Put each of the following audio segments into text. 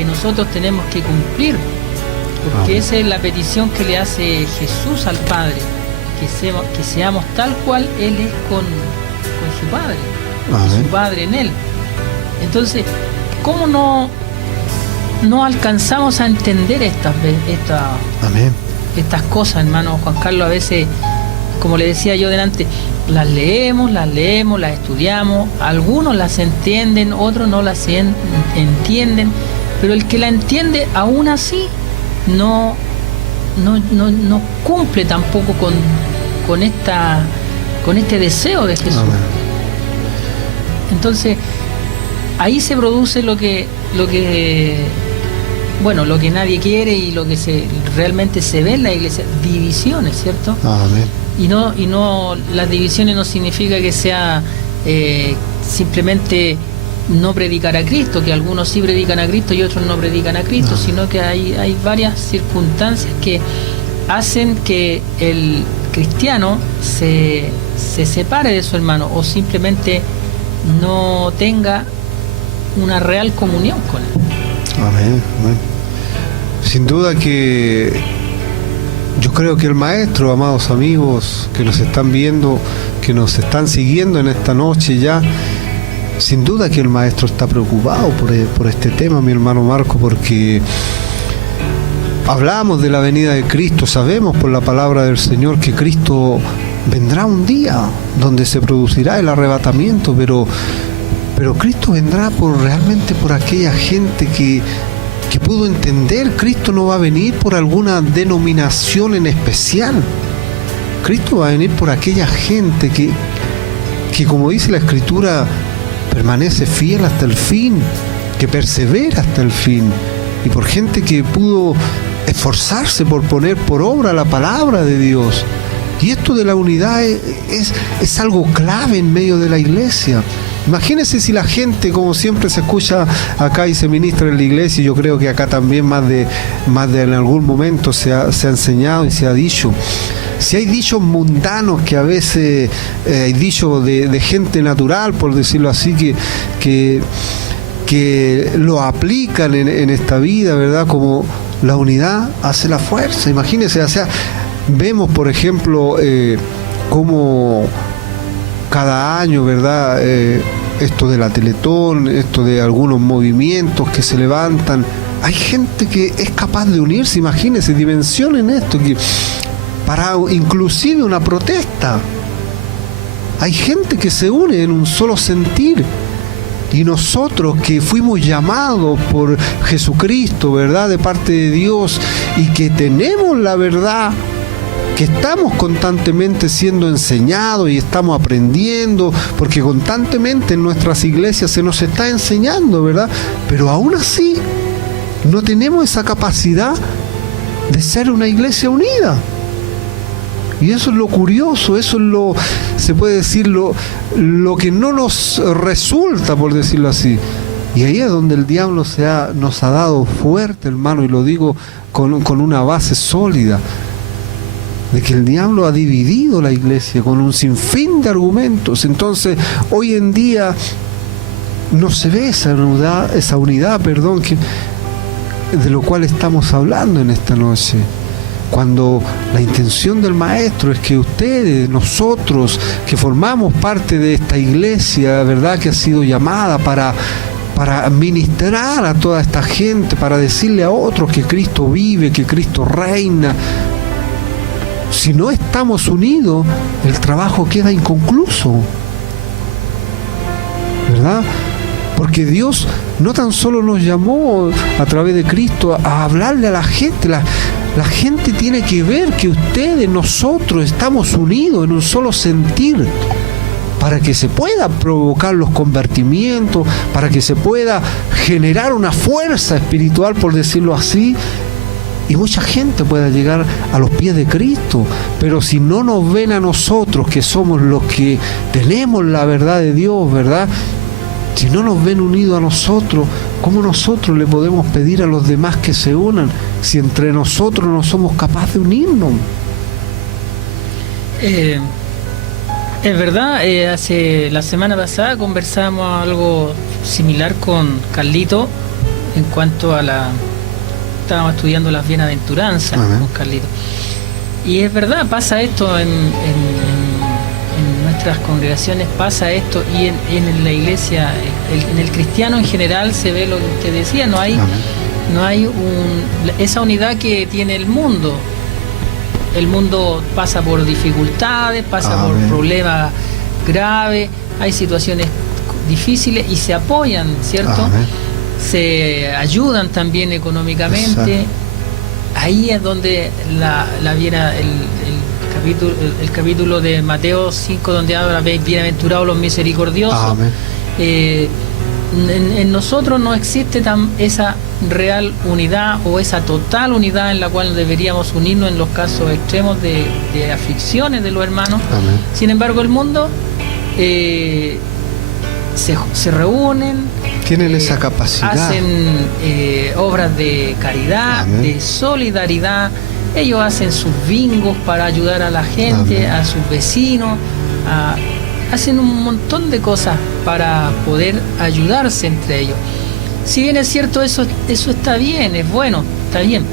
que nosotros tenemos que cumplir, porque esa es la petición que le hace Jesús al Padre, que seamos tal cual Él es con su Padre, y su Padre en Él. Entonces, ¿cómo no alcanzamos a entender estas cosas, hermano Juan Carlos? A veces, como le decía yo delante, las leemos, las estudiamos, algunos las entienden, otros no las entienden, pero el que la entiende aún así no cumple tampoco con este deseo de Jesús. Entonces ahí se produce lo que nadie quiere y lo que realmente se ve en la iglesia, divisiones, ¿cierto? Amén. Y no las divisiones no significa que sea simplemente no predicar a Cristo, que algunos sí predican a Cristo y otros no predican a Cristo, sino que hay varias circunstancias que hacen que el cristiano se separe de su hermano o simplemente no tenga una real comunión con él. Amén. Sin duda que yo creo que el Maestro, amados amigos que nos están viendo, que nos están siguiendo en esta noche ya, sin duda que el Maestro está preocupado por este tema, mi hermano Marco, porque hablamos de la venida de Cristo, sabemos por la palabra del Señor que Cristo vendrá un día donde se producirá el arrebatamiento, pero Cristo vendrá realmente por aquella gente que pudo entender. Cristo no va a venir por alguna denominación en especial. Cristo va a venir por aquella gente que como dice la Escritura, permanece fiel hasta el fin, que persevera hasta el fin, y por gente que pudo esforzarse por poner por obra la palabra de Dios. Y esto de la unidad es algo clave en medio de la iglesia. Imagínense si la gente, como siempre se escucha acá y se ministra en la iglesia, y yo creo que acá también más de en algún momento se ha enseñado y se ha dicho. Si hay dichos mundanos que a veces hay dichos de gente natural, por decirlo así, que lo aplican en esta vida, ¿verdad? Como la unidad hace la fuerza. Imagínense, o sea, vemos, por ejemplo, cómo cada año, ¿verdad? Esto de la Teletón, esto de algunos movimientos que se levantan, hay gente que es capaz de unirse. Imagínense, dimensionen esto, que para inclusive una protesta hay gente que se une en un solo sentir. Y nosotros que fuimos llamados por Jesucristo, ¿verdad?, de parte de Dios, y que tenemos la verdad, que estamos constantemente siendo enseñados y estamos aprendiendo, porque constantemente en nuestras iglesias se nos está enseñando, ¿verdad? Pero aún así no tenemos esa capacidad de ser una iglesia unida. Y eso es lo curioso, eso es se puede decir, lo que no nos resulta, por decirlo así. Y ahí es donde el diablo nos ha dado fuerte, hermano, y lo digo con una base sólida, de que el diablo ha dividido la iglesia con un sinfín de argumentos. Entonces, hoy en día no se ve esa unidad, de lo cual estamos hablando en esta noche. Cuando la intención del Maestro es que ustedes, nosotros, que formamos parte de esta iglesia, ¿verdad?, que ha sido llamada para ministrar a toda esta gente, para decirle a otros que Cristo vive, que Cristo reina. Si no estamos unidos, el trabajo queda inconcluso, ¿verdad? Porque Dios no tan solo nos llamó a través de Cristo a hablarle a la gente. La gente tiene que ver que ustedes, nosotros, estamos unidos en un solo sentir, para que se pueda provocar los convertimientos, para que se pueda generar una fuerza espiritual, por decirlo así, y mucha gente pueda llegar a los pies de Cristo. Pero si no nos ven a nosotros, que somos los que tenemos la verdad de Dios, ¿verdad?, si no nos ven unidos a nosotros, ¿cómo nosotros le podemos pedir a los demás que se unan si entre nosotros no somos capaces de unirnos? Es verdad, hace la semana pasada conversamos algo similar con Carlito, en cuanto a estábamos estudiando las bienaventuranzas con Carlito. Y es verdad, pasa esto en nuestras congregaciones, pasa esto, y en la iglesia, en el cristiano en general se ve lo que usted decía, no hay esa unidad que tiene el mundo. El mundo pasa por dificultades, pasa por problemas graves, hay situaciones difíciles y se apoyan, ¿cierto? Se ayudan también económicamente. Exacto. Ahí es donde el capítulo de Mateo 5, donde habla bienaventurados los misericordiosos. En nosotros no existe esa real unidad o esa total unidad en la cual deberíamos unirnos en los casos extremos de aflicciones de los hermanos. Sin embargo, el mundo se reúnen, tienen esa capacidad, hacen obras de caridad, de solidaridad. Ellos hacen sus bingos para ayudar a la gente, a sus vecinos, hacen un montón de cosas para poder ayudarse entre ellos. Si bien es cierto, eso está bien, es bueno, está bien.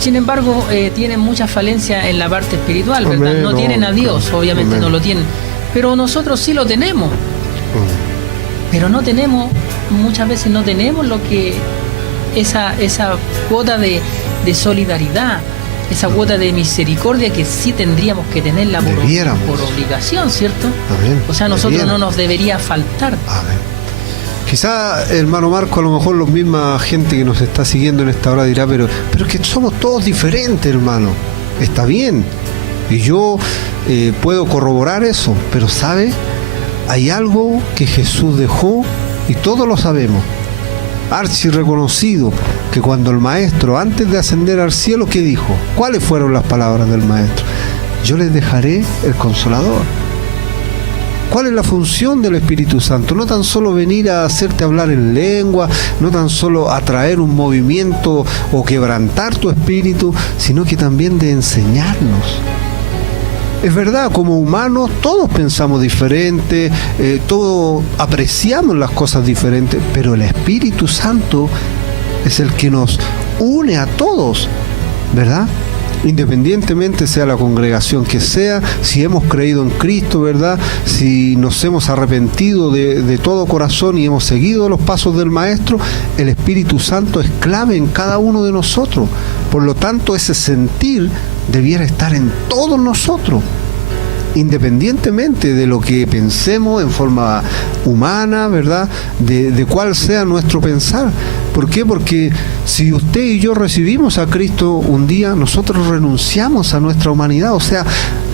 Sin embargo, tienen mucha falencia en la parte espiritual, ¿verdad? No tienen a Dios, obviamente no lo tienen. Pero nosotros sí lo tenemos. Pero no tenemos, muchas veces no tenemos lo que esa cuota de solidaridad, esa cuota de misericordia que sí tendríamos que tenerla por obligación, ¿cierto? O sea, a nosotros no nos debería faltar. Quizá, hermano Marco, a lo mejor la misma gente que nos está siguiendo en esta hora dirá, pero es que somos todos diferentes, hermano. Está bien. Y yo puedo corroborar eso, pero ¿sabe? Hay algo que Jesús dejó y todos lo sabemos, archi reconocido, que cuando el Maestro, antes de ascender al cielo, ¿qué dijo? ¿Cuáles fueron las palabras del Maestro? Yo les dejaré el Consolador. ¿Cuál es la función del Espíritu Santo? No tan solo venir a hacerte hablar en lengua, no tan solo atraer un movimiento o quebrantar tu espíritu, sino que también de enseñarnos. Es verdad, como humanos todos pensamos diferente, todos apreciamos las cosas diferentes, pero el Espíritu Santo es el que nos une a todos, ¿verdad? Independientemente sea la congregación que sea, si hemos creído en Cristo, ¿verdad? Si nos hemos arrepentido de todo corazón y hemos seguido los pasos del Maestro, el Espíritu Santo es clave en cada uno de nosotros. Por lo tanto, ese sentir debiera estar en todos nosotros, independientemente de lo que pensemos en forma humana, ¿verdad? De cuál sea nuestro pensar. ¿Por qué? Porque si usted y yo recibimos a Cristo un día, nosotros renunciamos a nuestra humanidad. O sea,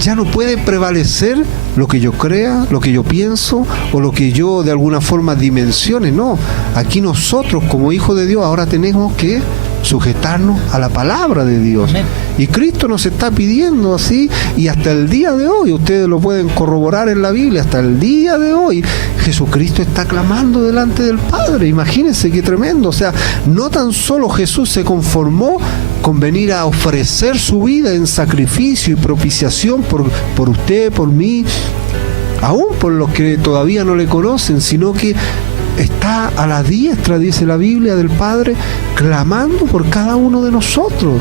ya no puede prevalecer lo que yo crea, lo que yo pienso o lo que yo de alguna forma dimensione. No, aquí nosotros como hijos de Dios ahora tenemos que sujetarnos a la palabra de Dios. Amén. Y Cristo nos está pidiendo así, y hasta el día de hoy, ustedes lo pueden corroborar en la Biblia, hasta el día de hoy, Jesucristo está clamando delante del Padre. Imagínense qué tremendo. O sea, no tan solo Jesús se conformó con venir a ofrecer su vida en sacrificio y propiciación por usted, por mí, aún por los que todavía no le conocen, sino que está a la diestra, dice la Biblia, del Padre, clamando por cada uno de nosotros.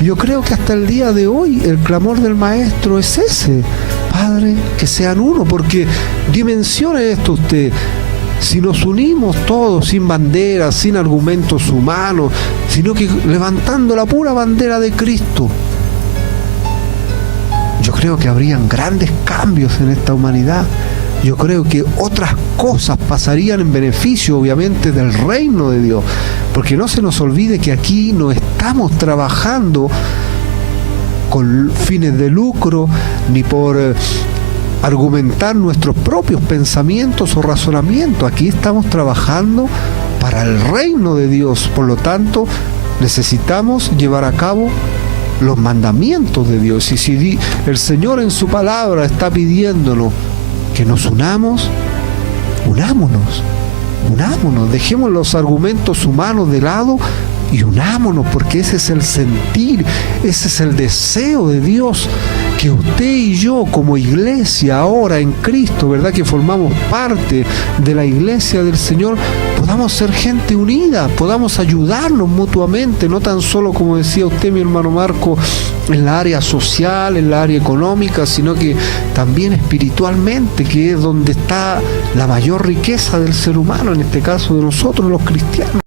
Yo creo que hasta el día de hoy el clamor del Maestro es ese: Padre, que sean uno, porque dimensione esto usted. Si nos unimos todos sin banderas, sin argumentos humanos, sino que levantando la pura bandera de Cristo, yo creo que habrían grandes cambios en esta humanidad. Yo creo que otras cosas pasarían en beneficio, obviamente, del reino de Dios. Porque no se nos olvide que aquí no estamos trabajando con fines de lucro, ni por argumentar nuestros propios pensamientos o razonamientos. Aquí estamos trabajando para el reino de Dios. Por lo tanto, necesitamos llevar a cabo los mandamientos de Dios. Y si el Señor en su palabra está pidiéndonos que nos unámonos, dejemos los argumentos humanos de lado y unámonos, porque ese es el sentir, ese es el deseo de Dios, que usted y yo como iglesia ahora en Cristo, ¿verdad? Que formamos parte de la iglesia del Señor, podamos ser gente unida, podamos ayudarnos mutuamente, no tan solo, como decía usted, mi hermano Marco, en la área social, en la área económica, sino que también espiritualmente, que es donde está la mayor riqueza del ser humano, en este caso de nosotros los cristianos.